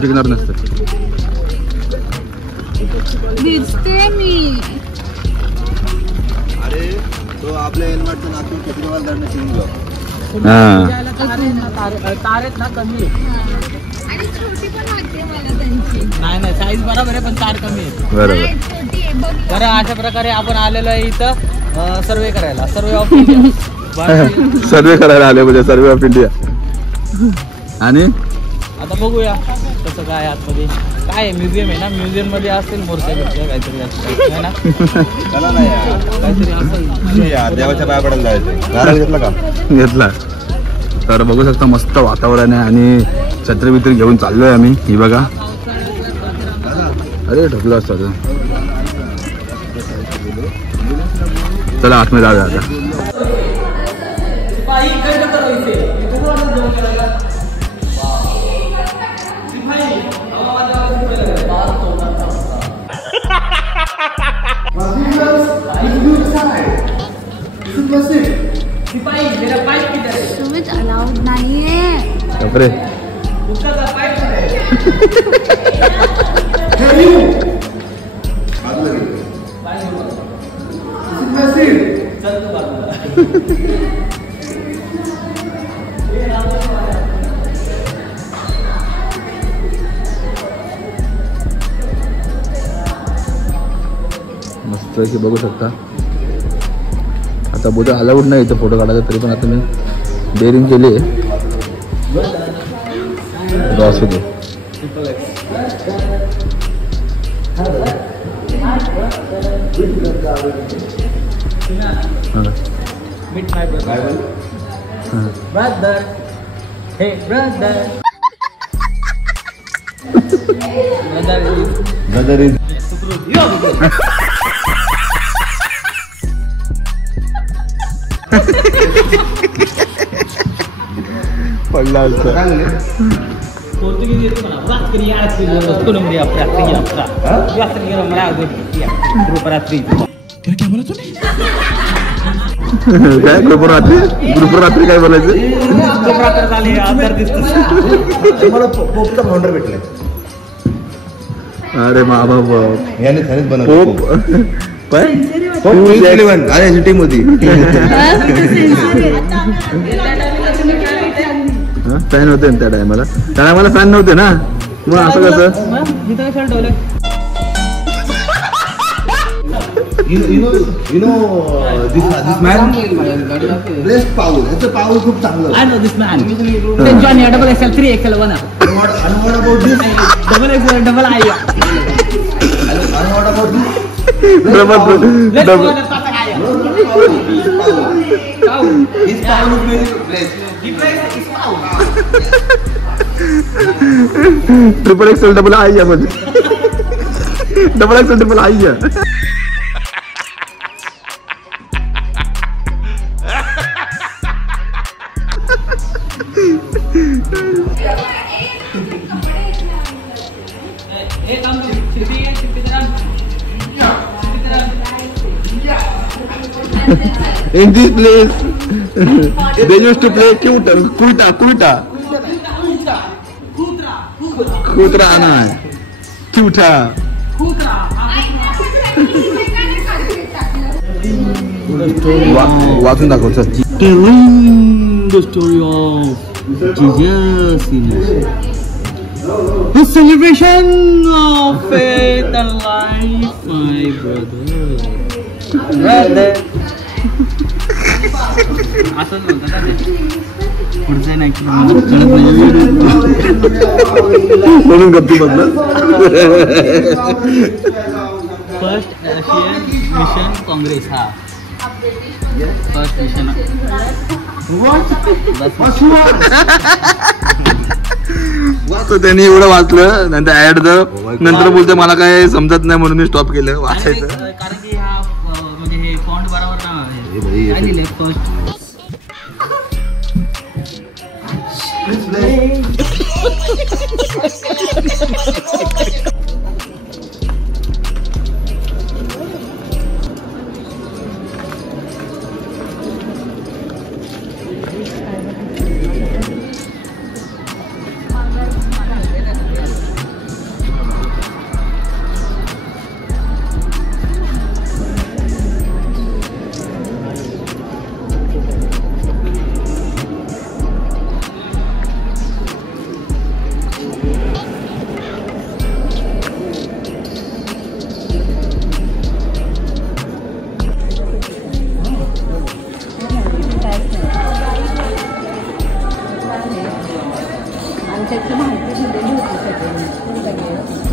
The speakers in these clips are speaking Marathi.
टिकणार नसतं. भिजते मी. अरे तो आपल्या हेल्मेटचं नातून केजरीवाल धरणं शिकून गयो. तारेत ना कमी आणि छोटी पण वाटते मला त्यांची. नाही साईज बरोबर आहे पण तार कमी आहे. बरोबर. तर अशा प्रकारे आपण आलेलो आहे इथं सर्वे करायला. Survey of India. सर्वे करायला आले म्हणजे सर्वे ऑफ इंडिया. आणि आता बघूया कसं काय आतमध्ये काय आहे. म्युझियम आहे ना. म्युझियम मध्ये असतील मूर्त्या काहीतरी असतं ना. चला ना यार काहीतरी असेल यार. देवाच्या पाया पडायला जायचं. गाडा घेतला का? घेतला. तर बघू शकता मस्त वातावरण आहे आणि छत्री बित्री घेऊन चाललोय आम्ही. ही बघा. अरे ढकलं असतं. चला आतमध्ये जाऊया आता. तुम्ही अलाउड नाहीये. बापरे. मस्त की बघू शकता. आता बोलतो अलाउड नाही इथं फोटो काढायचा तरी पण आता मी डेअरिंग केली आहे. असू दे. ब्रदर हे ब्रदर गदर इज पडला असतं. पोर्तुगीज येतो म्हणा. रात्री आरती असतो ना म्हणजे रात्री मला रात्री क्या बोला तुम्ही. काय ग्रुपवर रात्री काय बोलायचं. रात्र झाले आधार दिसतो. मला पोपचा फाउंडर भेटले. अरे मा बाबा याने त्यानेच बनवलं पोप. अरे टीम होती. फॅन होते ना त्या टायमाला फॅन नव्हते ना. मग असं कसं. You know this man blessed Paul. It's a Paul खूप चांगलं. I know this man. Then Johnny double XL 3XL 1. And what about this? Double XL double I. And what about this? Let's go the Patagaya. Paul. His Paul is very blessed. The place is Paul. Triple XL double आई आहे म्हणजे. डबल एक्सेल ट्रिपल आई आहे. In this place, they used to play kuta. Kutra ना kuta. वाचून दाखव. The story of Jesus in the celebration of faith and life, my brother. असं बोलतात ना ते. पुढचं नाही म्हणून गप्पी बदल. First Asian mission Congress. हा फर्स्ट मिशन. तर त्यांनी एवढं वाचलं नंतर ऍड नंतर बोलते मला काय समजत नाही म्हणून मी स्टॉप केलं वाचायचं. कारण की हा म्हणजे हे फॉन्ट बरोबर नाव आहे. काय दिले फर्स्ट.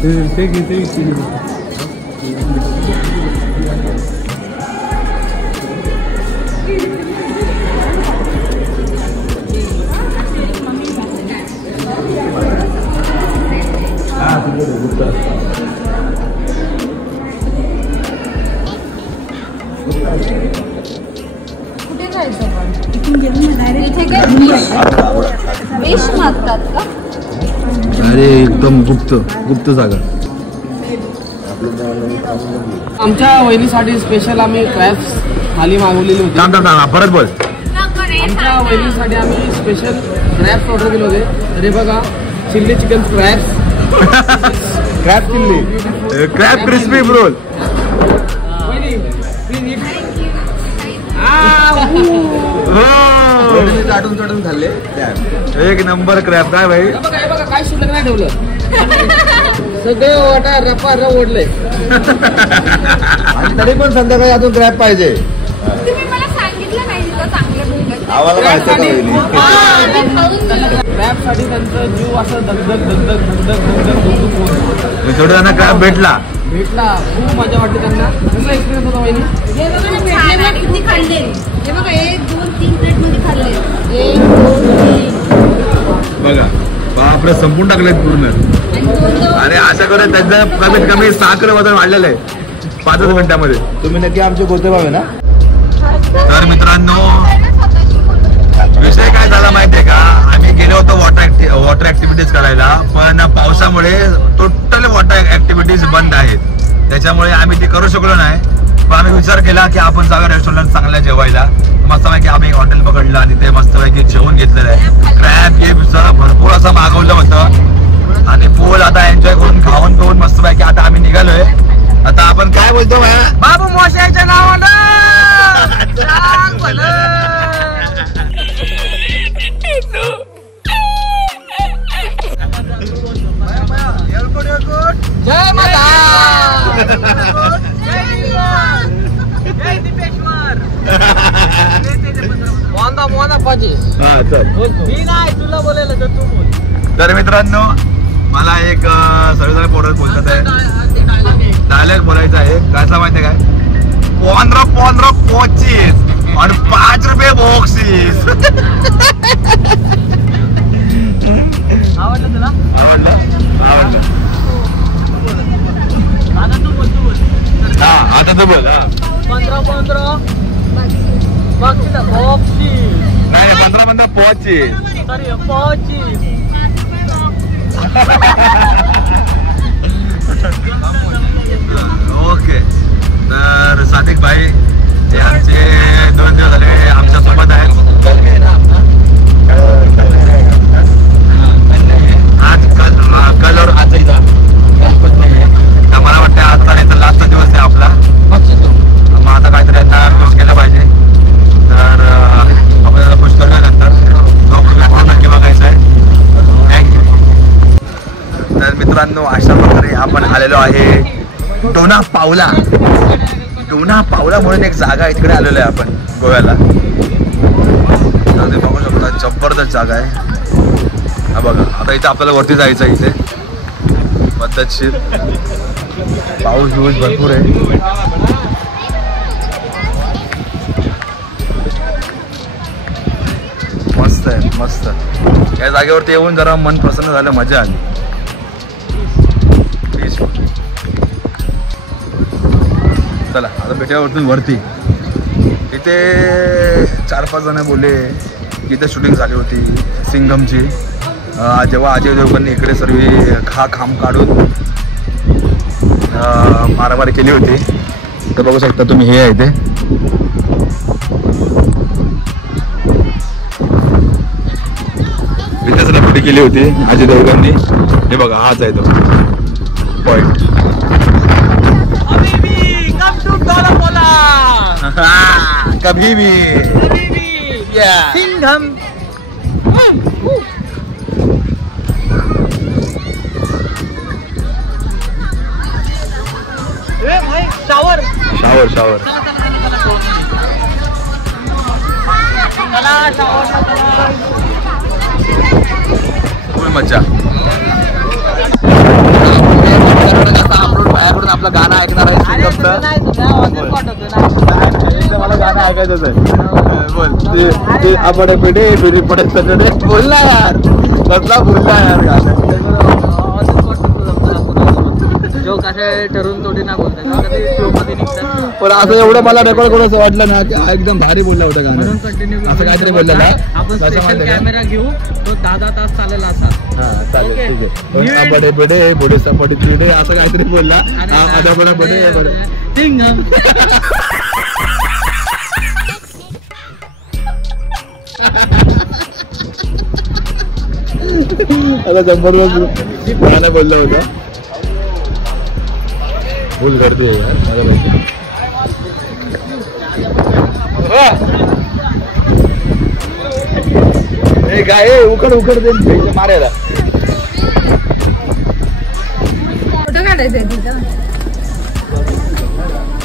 कुठे जायचं पण इथे काय विश मागतात का? अरे एकदम गुप्त जागा. आमच्या वहिनीसाठी स्पेशल आम्ही क्रॅप्स थाली मागवलेली होती. थांब परत बोल. आमच्या वहिनीसाठी आम्ही स्पेशल क्रॅप्स ऑर्डर केले होते. तर हे बघा chilli chicken crepes. Crepe chilli, crepe crispy roll. चाटून खाल्ले. एक नंबर क्रॅप. काय भाई हे बघा काय शिल्लक नाही ठेवलं. सगळे वाटा रपा रप ओढले. आणि तरी पण संध्याकाळी अजून क्रॅप पाहिजे. तुम्ही मला सांगितलं नाही तिथं चांगलं भेटत. आम्हाला माहिती आहे का वहिनी? क्रॅप साठी त्यांचं जीव असं धगधग थोडं त्यांना क्रॅप भेटला. खूप मजा वाटली त्यांना. कसला एक्सपिरियन्स होता वहिनी? हे बघा ना भेटले मग किती खाल्ले. हे बघा 1 2 3 प्लेट मध्ये खाल्ले. 1 2 3 बघा बापरे संपून टाकलेत पूर्ण. अरे असं करत त्यांचं कमीत कमी 6 किलो वजन वाढलेलं आहे 5 मिनिटांमध्ये. तुम्ही नक्की आमचे गोते भावे ना? तर मित्रांनो विषय काय झाला माहितीये का, आम्ही गेलो होतो वॉटर ऍक्टिव्हिटीज करायला, पण पावसामुळे टोटल वॉटर ऍक्टिव्हिटीज बंद आहेत. त्याच्यामुळे आम्ही ते करू शकलो नाही. पण आम्ही विचार केला की आपण जाऊया रेस्टॉरंट चांगल्या जेवायला. मस्तपैकी आम्ही हॉटेल पकडलं आणि ते मस्तपैकी जेवण घेतलेलं आहे. क्रॅब गिफ्ट भरपूर असं मागवलं होतं आणि फुल आता एन्जॉय करून खाऊन पिऊन मस्तपैकी आता आम्ही निघालोय. आता आपण काय बोलतो बाबू मोशाच्या नावानं जय माता. जय दीपेश्वर. मोना पाहिजे. मी नाही तुला बोलायला तर तू बोल. तर मित्रांनो मला एक सर्वजण पोरं बोलतात आहे, डायलॉग बोलायचा आहे. कायचा माहिती काय, 15 पोचीस आणि 5 रुपये बॉक्सीस. आवडलं तुला? आवडलं. आता तू बोल. हा आता तू बोल. 15 बॉक्सी. नाही 15 पोचीस. सॉरी पॉची. ओके. तर सादिक भाई हे आमचे 2 दिवस झाले आमच्या सोबत आहेत. आज कल और आजही जा. मला वाटतं आजचा नाही तर लास्टचा दिवस आहे आपला. मग आता काहीतरी यांना खुश केलं पाहिजे. तर आपल्याला खुश करण्यानंतर नक्की बघायचं आहे. थँक्यू. तर मित्रांनो अशा प्रकारे आपण आलेलो आहे डोना पावला. डोना पावला म्हणून एक जागा आहे, तिकडे आलेलो आहे आपण गोव्याला. तर ते बघू शकता जबरदस्त जागा आहे. हा बघा आता इथे आपल्याला वरती जायचं आहे. इथे पद्धतशीर पाऊस बिऊस भरपूर आहे. मस्त आहे मस्त. या जागेवरती येऊन जरा मन प्रसन्न झालं, मजा आली. चला आता भेटूया वरती. इथे 4-5 जण बोलले की इथे शूटिंग झाली होती सिंघमची. जेव्हा अजय देवगणने इकडे सर्व खांब काढून मारामारी केली होती. तर बघू शकता तुम्ही हे आहे ते. इथेच लपटी केली होती अजय देवगणनी. हे बघा हाच आहे तो पॉइंट. कभी भी सिंघम. शावर. फुल मजा. होतं नाही तुझ्या आवाजात पाठवतो नाही नाही, मला गाणं ऐकायचंच आहे. बोल ते आपण पेढे बिडी पडे सगळे बोल ना यार, कसला बोलला यार गाणं. जोक असे ठरवून थोडी ना बोलतात फ्लो मध्ये निघतात. पण असं एवढं मला रेकॉर्ड करून असं वाटलं ना की हा एकदम भारी बोलला होता गाणं. म्हणून कंटिन्यू असं काहीतरी बोललं ना आपण कसं स्पेशल माहिती आहे का? कॅमेरा घेऊ तो 10 तास चालेल असा. हा चालेल Okay. ठीक New आहे. End. बडे बडे बडे सपाटी चिडे असं काहीतरी बोलला. आता बडे बडे बडे टिंगम. आता जबरदस्त गाणं बोललं होतं. फुल गर्दी आहे यार, माझ्या माहिती. ए काय उकड उकड दे मारायला. फोटो काढायचा आहे तिथं.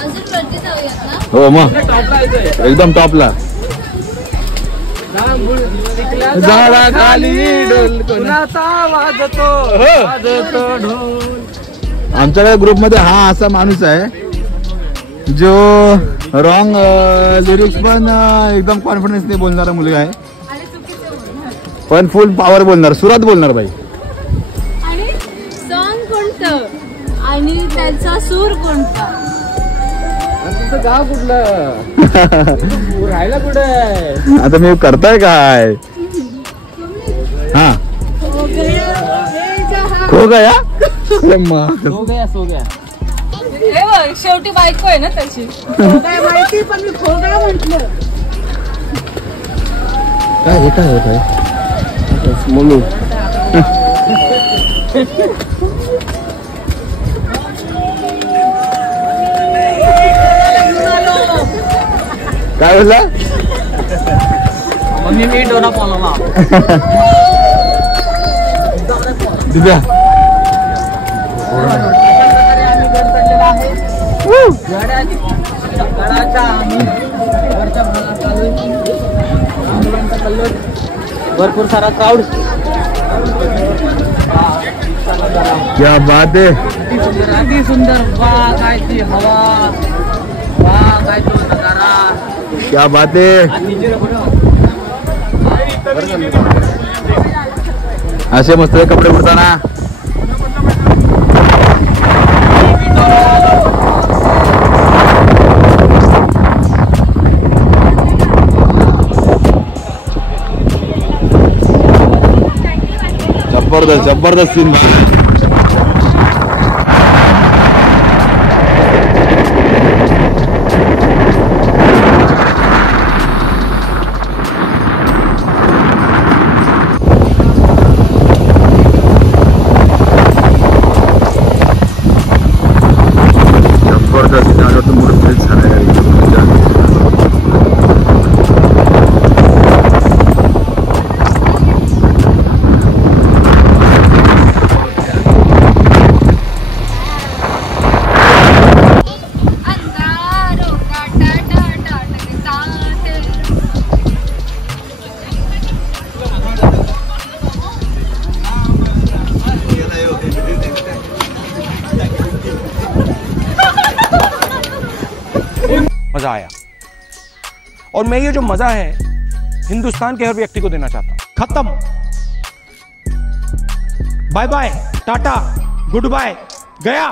अजून वरती जाऊयात ना. हो मग एकदम टॉपला. झाडा खाली डोल कुणाचा वाजतो वाजतो ढोल. आमच्याकडे ग्रुपमध्ये हा असा माणूस आहे जो रॉंग लिरिक्स पण एकदम कॉन्फिडन्सने बोलणारा मुलगा आहे, आणि चुकीचं बोलणार. पण फुल पॉवर बोलणार, सुरात बोलणार बाई. आणि सॉन्ग कोणतं आणि त्याचा सूर कोणता. तुमचं गाव कुठलं, राहायला कुठे आहे. आता मी करताय काय. हा हो गया हे जहां. खो गया सो गया सो गया. हे बघ शेवटी बायको आहे ना त्याची. काय माहिती पण मी खोगा म्हटलं. काय हे काय होत आहे म्हणून. काय बोलला मग मी डोना फॉलोला. दिव्या भरपूर सारा क्राऊड. क्या बात आहे. अति सुंदर. वा काय ती हवा, वा काय तो नजारा. क्या बात आहे. असे मस्त कपडे उडताना. जबरदस्त जबरदस्त सीन. अंगारों का टा टा टा के साथ. मजा आया और मैं ये जो मजा है हिंदुस्तान के हर व्यक्ति को देना चाहता हूं. खत्म. Bye bye tata good bye गया.